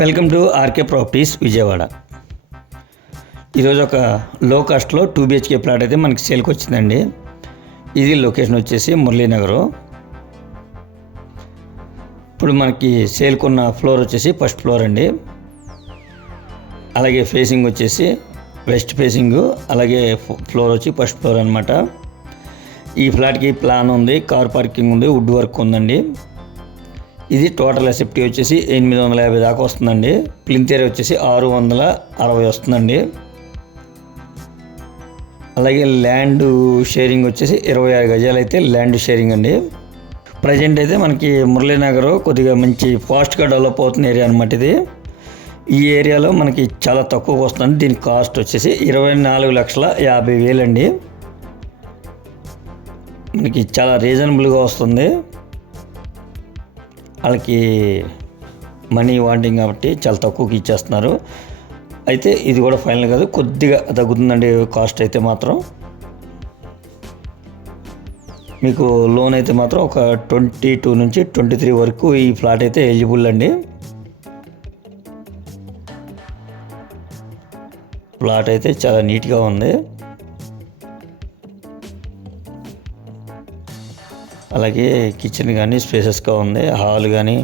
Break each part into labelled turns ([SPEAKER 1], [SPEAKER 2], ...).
[SPEAKER 1] Welcome to RK properties Vijayawada. ఈరోజు ఒక లో కాస్ట్లో టూ బిహెచ్కే ప్లాట్ అయితే మనకి సేల్కి వచ్చిందండి. ఇది లొకేషన్ వచ్చేసి మురళీనగర్. ఇప్పుడు మనకి సేల్కి ఉన్న ఫ్లోర్ వచ్చేసి ఫస్ట్ ఫ్లోర్ అండి. అలాగే ఫేసింగ్ వచ్చేసి వెస్ట్ ఫేసింగ్ అలాగే ఫ్లోర్ వచ్చి ఫస్ట్ ఫ్లోర్ అనమాట ఈ ఫ్లాట్కి ప్లాన్ ఉంది కార్ పార్కింగ్ ఉంది వుడ్ వర్క్ ఉందండి. ఇది టోటల్ ఎసెప్టీ వచ్చేసి ఎనిమిది వందల యాభై దాకా వస్తుందండి. ప్లింత్ వచ్చేసి ఆరు వందల అరవై వస్తుందండి. అలాగే ల్యాండ్ షేరింగ్ వచ్చేసి ఇరవై ఆరు గజాలు అయితే ల్యాండ్ షేరింగ్ అండి. ప్రజెంట్ అయితే మనకి మురళీనగర్ కొద్దిగా మంచి ఫాస్ట్గా డెవలప్ అవుతున్న ఏరియా అనమాట ఇది. ఈ ఏరియాలో మనకి చాలా తక్కువగా వస్తుంది దీని కాస్ట్ వచ్చేసి ఇరవై నాలుగు లక్షల యాభై వేలండి. మనకి చాలా రీజనబుల్గా వస్తుంది. వాళ్ళకి మనీ వాంటింగ్ కాబట్టి చాలా తక్కువకి ఇచ్చేస్తున్నారు. అయితే ఇది కూడా ఫైనల్ కాదు కొద్దిగా తగ్గుతుందండి కాస్ట్ అయితే మాత్రం. మీకు లోన్ అయితే మాత్రం ఒక ట్వంటీ టూ నుంచి ట్వంటీ త్రీ వరకు ఈ ఫ్లాట్ అయితే ఎలిజిబుల్ అండి. ఫ్లాట్ అయితే చాలా నీట్గా ఉంది. అలాగే కిచెన్ కానీ స్పేసెస్గా ఉంది. హాల్ కానీ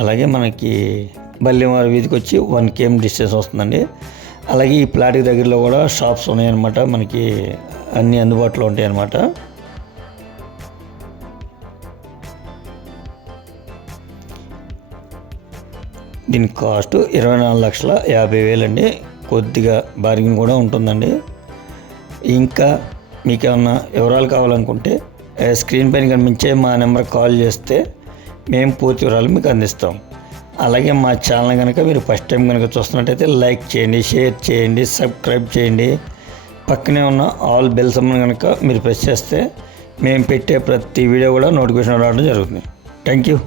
[SPEAKER 1] అలాగే మనకి బల్లిమార వీధికి వచ్చి వన్ కేఎం డిస్టెన్స్ వస్తుందండి. అలాగే ఈ ప్లాట్కి దగ్గరలో కూడా షాప్స్ ఉన్నాయన్నమాట. మనకి అన్నీ అందుబాటులో ఉంటాయి అన్నమాట దీని కాస్ట్ ఇరవై నాలుగు లక్షల యాభై వేలండి. కొద్దిగా బార్గింగ్ కూడా ఉంటుందండి. ఇంకా మీకు ఏమన్నా వివరాలు కావాలనుకుంటే స్క్రీన్ పైన కనిపించే మా నెంబర్ కాల్ చేస్తే మేము పూర్తి వివరాలు మీకు అందిస్తాం. అలాగే మా ఛానల్ కనుక మీరు ఫస్ట్ టైం కనుక చూస్తున్నట్టయితే లైక్ చేయండి షేర్ చేయండి సబ్స్క్రైబ్ చేయండి. పక్కనే ఉన్న ఆల్ బెల్ సమ్మని కనుక మీరు ప్రెస్ చేస్తే మేము పెట్టే ప్రతి వీడియో కూడా నోటిఫికేషన్ రావడం జరుగుతుంది. Thank you.